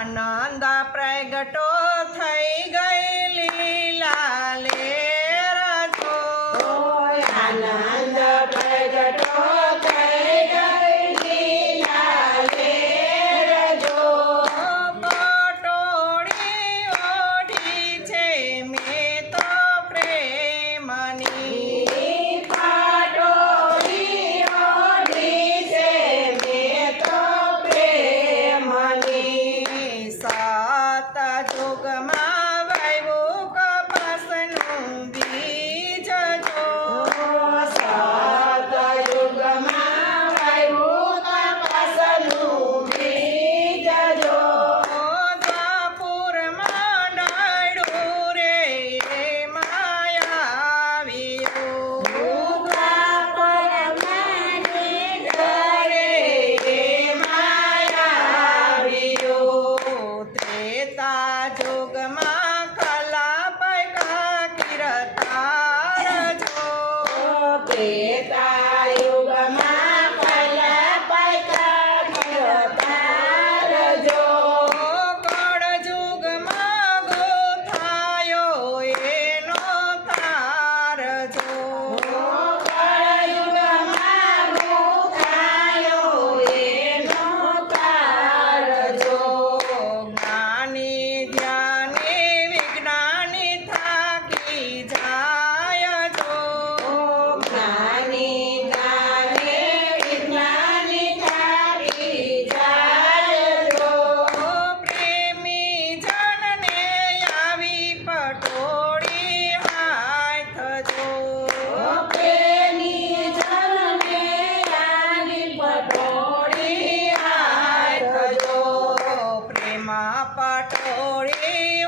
આનંદ પ્રગટો થઈ ગઈ લીલા લેર જો આનંદ પ્રગટો થઈ ગઈ લીલા લેર જો પટોળી ઓઢી છે મેં તો પ્રેમની પાટોળી ઓઢી છે મેં તો પ્રેમની સાત જોગમાં વાવ્યું કપાસનું બીજ જો સાત યુગમાં વાવ્યું કપાસનું બીજ જો દ્વાપુરમાં ડાળ્યું રે એમાં આવ્યું ત્રેતા જોગમાં કલાપ કીર્તાર જો ત્રેતા યુગમાં કલપૈકા કીર્તાર જો કળજુગમાં ગોથાયો એનો તાર જો કળયુગમાં ગોખાયો એનો તાર જો જ્ઞાની ધ્યાની વિજ્ઞાની થાકી જાય જો જ્ઞાની જ્ઞાને વિજ્ઞાની થાકી જાય જો પ્રેમી જનને આવી પટોળી હાથ જો પ્રેમી જનને આવી પટોળી હાથ જો પ્રેમા પટોળી